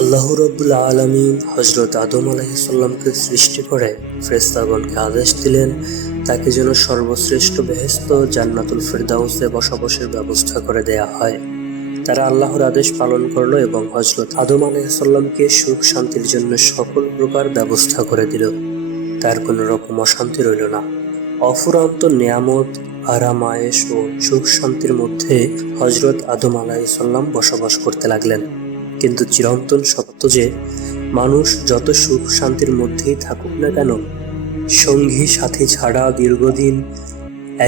আল্লাহ রাব্বুল আলামিন হযরত আদম আলাইহিস সালামকে সৃষ্টি করে ফেরেশতাগণকে আদেশ দিলেন তাকে যেন সর্বশ্রেষ্ঠ বেহেশত জান্নাতুল ফিরদাউসে বসবাসের ব্যবস্থা করে দেয়া হয়। তারা আল্লাহর আদেশ পালন করলো এবং হযরত আদম আলাইহিস সালামকে সুখ শান্তির জন্য সকল প্রকার ব্যবস্থা করে দিল। তার কোনো রকম অশান্তি রইল না। অফুরন্ত নেয়ামত, আরাম আয়েশ ও সুখ শান্তির মধ্যে হযরত আদম আলাইহিস সালাম বসবাস করতে লাগলেন। কিন্তু চিরন্তন সত্য যে মানুষ যত সুখ শান্তির মধ্যেই থাকুক না কেন, সঙ্গী সাথী ছাড়া দীর্ঘদিন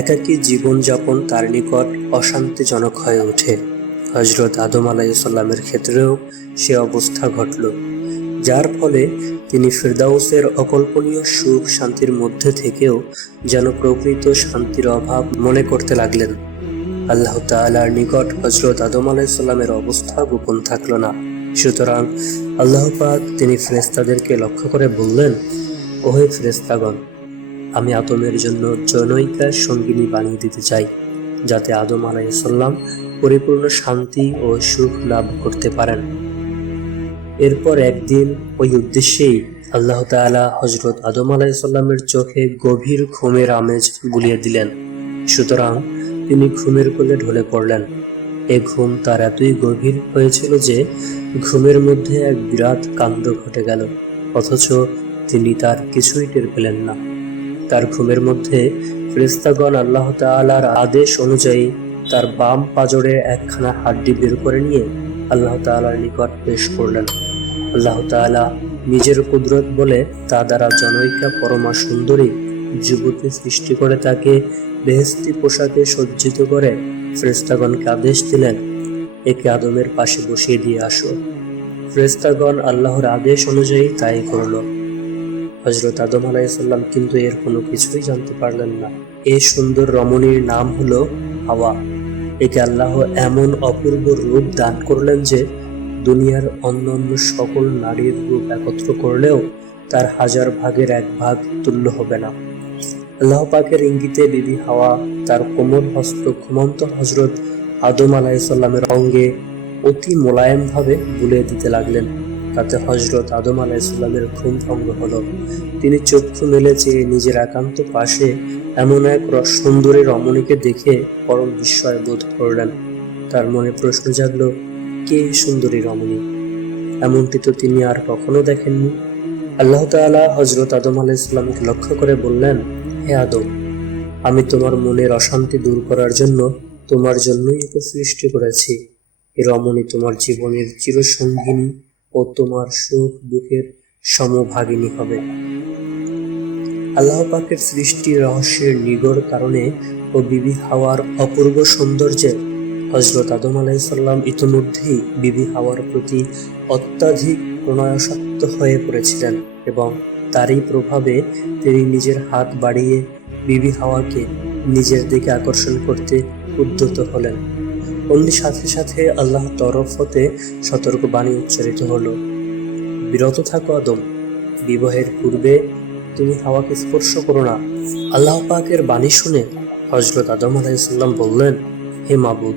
একাকী জীবনযাপন তার নিকট অশান্তিজনক হয়ে ওঠে। হযরত আদম আলাইহিস সালামের ক্ষেত্রেও সে অবস্থা ঘটল, যার ফলে তিনি ফিরদাউসের অকল্পনীয় সুখ শান্তির মধ্যে থেকেও যেন প্রকৃত শান্তির অভাব মনে করতে লাগলেন। আল্লাহ তাআলার নিকট হযরত আদম আলাইহিস সালামের অবস্থা গোপন থাকল না। সুতরাং আল্লাহ পাক তিনি ফেরেশতাদেরকে লক্ষ্য করে বললেন, ওহে ফেরেশতাগণ, আমি আদমের জন্য জনৈকা সঙ্গিনী বানিয়ে দিতে চাই, যাতে আদম আলাইহিস সালাম পরিপূর্ণ শান্তি ও সুখ লাভ করতে পারেন। এরপর একদিন ওই উদ্দেশ্যেই আল্লাহ তাআলা হযরত আদম আলাইহিস সালামের চোখে গভীর ঘুমের আমেজ বুলিয়ে দিলেন। সুতরাং তিনি ঘুমের কোলে ঢলে পড়লেন। এ ঘুম তার এতই গভীর হয়েছিল যে ঘুমের মধ্যে এক বিরাট কাণ্ড ঘটে গেল, অথচ তিনি তার কিছুই টের পেলেন না। তার ঘুমের মধ্যে ফেরেশতাগণ আল্লাহ তাআলার আদেশ অনুযায়ী তার বাম পাজরে একখানা হাড্ডি বের করে নিয়ে আল্লাহ তাআলার নিকট পেশ করলেন। আল্লাহ তাআলা নিজের কুদরত বলে তা দ্বারা জনৈকা পরমা সুন্দরী যুবতী সৃষ্টি করে তাকে বেহেশতি পোশাকে সজ্জিত করে ফেরেশতাগণকে আদেশ দিলেন, একে আদমের পাশে বসিয়ে দিয়ে আসো। ফেরেশতাগণ আল্লাহর আদেশ অনুযায়ী তাই করল। হযরত আদম আলাইহিস সালাম কিন্তু এর কোনো কিছুই জানতে পারলেন না। এই সুন্দর রমণীর নাম হলো হাওয়া। একে আল্লাহ এমন অপূর্ব রূপ দান করলেন যে দুনিয়ার অন্যান্য সকল নারীর রূপ একত্র করলেও তার 1000 ভাগের 1 ভাগ তুল্য হবে না। আল্লাহ পাকের ইঙ্গিতে বিবি হাওয়া তার কোমল হস্ত ঘুমন্ত হযরত আদম আলাইহিস সালামের অঙ্গে অতি মোলায়েম ভাবে বুলিয়ে দিতে লাগলেন। তাতে হযরত আদম আলাইহিস সালামের ঘুম ভঙ্গ হলো। তিনি চক্ষু মেলে চেয়ে নিজের একান্ত পাশে এমন এক সুন্দরী রমণীকে দেখে পরম বিস্ময় বোধ করলেন। তার মনে প্রশ্ন জাগল, কে সুন্দরী রমণী? এমনটি তো তিনি আর কখনো দেখেননি। আল্লাহ তাআলা হযরত আদম আলাইহিস সালামকে লক্ষ্য করে বললেন, হে আদম, আমি তোমার মনের অশান্তি দূর করার জন্য তোমার জন্যই একে সৃষ্টি করেছি। এই রমণী তোমার জীবনের চিরসঙ্গিনী ও তোমার সুখ দুঃখের সমভাগিনী হবে। আল্লাহ পাকের সৃষ্টির রহস্যের নিগড় কারণে ও বিবি হাওয়ার অপূর্ব সৌন্দর্যে হযরত আদম আলাইহিস সালাম ইতিমধ্যেই বিবি হাওয়ার প্রতি অত্যাধিক প্রণয়াসক্ত হয়ে পড়েছিলেন এবং তারই প্রভাবে তিনি নিজের হাত বাড়িয়ে বিবি হাওয়াকে নিজের দিকে আকর্ষণ করতে উদ্যত হলেন। অমনি সাথে সাথে আল্লাহর তরফ হতে সতর্ক বাণী উচ্চারিত হলো, বিরত থাকো আদম, বিবাহের পূর্বে তুমি হাওয়াকে স্পর্শ করো না। আল্লাহ পাকের বাণী শুনে হযরত আদম আলাইহিস সালাম বললেন, হে মাবুদ,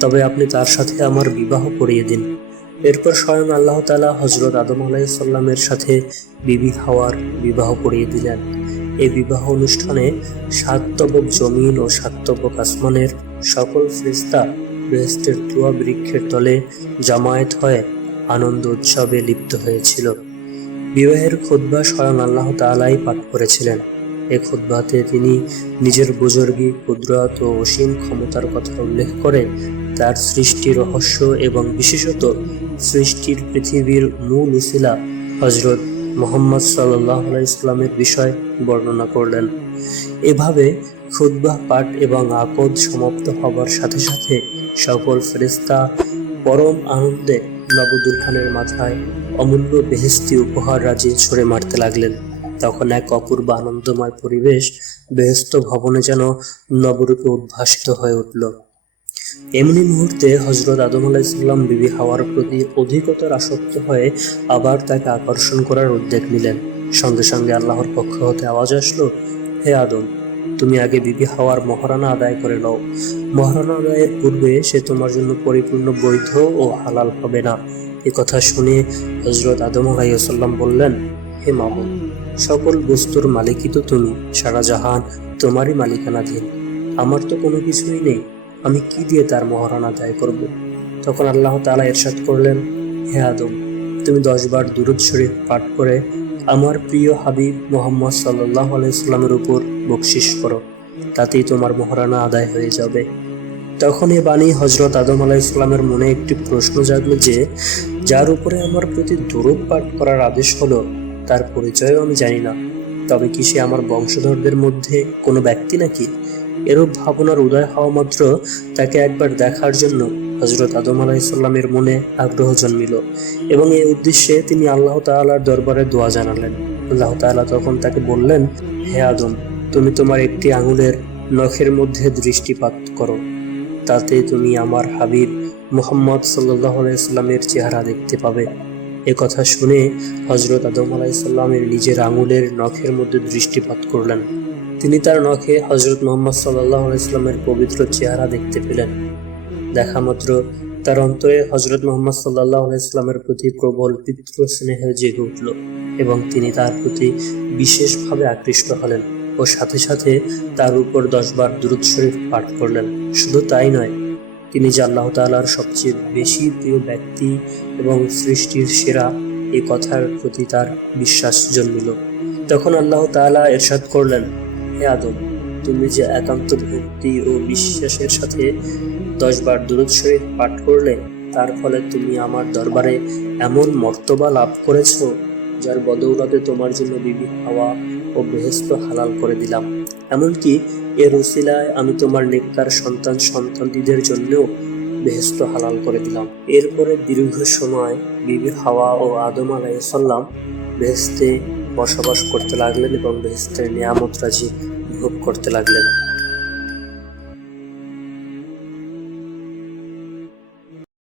তবে আপনি তার সাথে আমার বিবাহ করিয়ে দিন। এরপর স্বয়ং আল্লাহ তাআলা হযরত আদম আলাইহিস সালামের সাথে বিবি হাওয়ার বিবাহ করিয়ে দিলেন। এই বিবাহ অনুষ্ঠানে 7 তবক জমিন ও 7 তবক আসমানের সকল ফেরেশতা বেহেশতের তুয়া বৃক্ষের তলে জামায়াত হয়ে আনন্দ উৎসবে লিপ্ত হয়েছিল। বিবাহের খুতবা স্বয়ং আল্লাহ তাআলাই পাঠ করেছিলেন। এই খুতবাতে তিনি নিজের বুজুর্গি, কুদরত ও অসীম ক্ষমতার কথা উল্লেখ করে তার সৃষ্টির রহস্য এবং বিশেষত সৃষ্টির পৃথিবীর মূল উসিলা হযরত মুহাম্মদ সাল্লাল্লাহু আলাইহি সাল্লামের বিষয় বর্ণনা করলেন। এভাবে খুতবা পাঠ এবং আকদ সমাপ্ত হবার সাথে সাথে সকল ফেরেশতা পরম আনন্দে নবদুল খানের মাথায় অমূল্য বেহেশতি উপহার রাজি ছড়ে মারতে লাগলেন। তখন এক অপূর্ব আনন্দময় পরিবেশ বেহেশত ভবনে যেন নবরূপে উদ্ভাসিত হয়ে উঠল। এমনি মুহূর্তে হযরত আদম আলাইহিস সালাম বিবি হাওয়ার প্রতি অধিকতর আসক্ত হয়ে আবার তাকে আকর্ষণ করার উদ্যোগ নিলেন। সঙ্গে সঙ্গে আল্লাহর পক্ষ হতে আওয়াজ আসলো, হে আদম, তুমি আগে বিবি হাওয়ার মহারানা আদায় করে নাও। মহারানা আদায়ের পূর্বে সে তোমার জন্য পরিপূর্ণ বৈধ ও হালাল হবে না। এ কথা শুনে হযরত আদম আলাইহিস সালাম বললেন, হে মাবুদ, সকল বস্তুর মালিকই তো তুমি, সারা জাহান তোমারই মালিকানাধীন। আমার তো কোনো কিছুই নেই, আমি কি দিয়ে তার মহারানা আদায় করব? তখন আল্লাহ তাআলা ইরশাদ করলেন, হে আদম, তুমি 10 বার দুরূদ শরীফ পাঠ করে আমার প্রিয় হাবিব মুহাম্মদ সাল্লাল্লাহু আলাইহি সাল্লামের উপর বকশিশ করো, তাতেই তোমার মহারানা আদায় হয়ে যাবে। তখন এ বাণী হযরত আদম আলাইহিস সালামের মনে একটি প্রশ্ন জাগলো যে, যার উপরে আমার প্রতি দুরূদ পাঠ করার আদেশ হলো, তার পরিচয়ও আমি জানি না, তবে কি সে আমার বংশধরদের মধ্যে কোনো ব্যক্তি নাকি? এরূপ ভাবনার উদয় হওয়া মাত্র তাকে একবার দেখার জন্য হযরত আদম আলাইহিস সালামের মনে আগ্রহ জন্মিল এবং এই উদ্দেশ্যে তিনি আল্লাহ তাআলার দরবারে দোয়া জানালেন। আল্লাহ তাআলা তখন তাকে বললেন, হে আদম, তুমি তোমার একটি আঙুলের নখের মধ্যে দৃষ্টিপাত করো, তাতে তুমি আমার হাবিব মুহাম্মদ সাল্লাল্লাহু আলাইহি সাল্লামের চেহারা দেখতে পাবে। এ কথা শুনে হযরত আদম আলাইহিস সালামের নিজের আঙুলের নখের মধ্যে দৃষ্টিপাত করলেন। তিনি তার নখে হযরত মুহাম্মদ সাল্লাল্লাহু আলাইহি সাল্লামের পবিত্র চেহারা দেখতে পেলেন। দেখা মাত্র তার অন্তরে হযরত মুহাম্মদ সাল্লাল্লাহু আলাইহি সাল্লামের প্রতি প্রবল পিতৃ স্নেহ জেগে উঠল এবং তিনি তার প্রতি বিশেষভাবে আকৃষ্ট হলেন ও সাথে সাথে তার উপর 10 বার দুরূদ শরীফ পাঠ করলেন। শুধু তাই নয়, তিনি যে আল্লাহ তাআলার সবচেয়ে বেশি প্রিয় ব্যক্তি এবং সৃষ্টির সেরা, এই কথার প্রতি তার বিশ্বাস জন্মিল। তখন আল্লাহ তাআলা ইরশাদ করলেন, হে আদম, তুমি যে একান্ত ভক্তি ও বিশ্বাসের সাথে 10 বার দুরূদ শরীফ পাঠ করলে, তার ফলে তুমি আমার দরবারে এমন মর্তবা লাভ করেছ, যার বদৌলতে তোমার জন্য বিবি হাওয়া ও বেহেশত হালাল করে দিলাম। এমনকি এর উসিলায় আমি তোমার নেককার সন্তানদের জন্যও বেহেশত হালাল করে দিলাম। এরপরে দীর্ঘ সময় বিবি হাওয়া ও আদম আলাইহিস সালাম বেহেশতে বসবাস করতে লাগলেন এবং বেহেশতের নিয়ামত রাজি ভোগ করতে লাগলেন।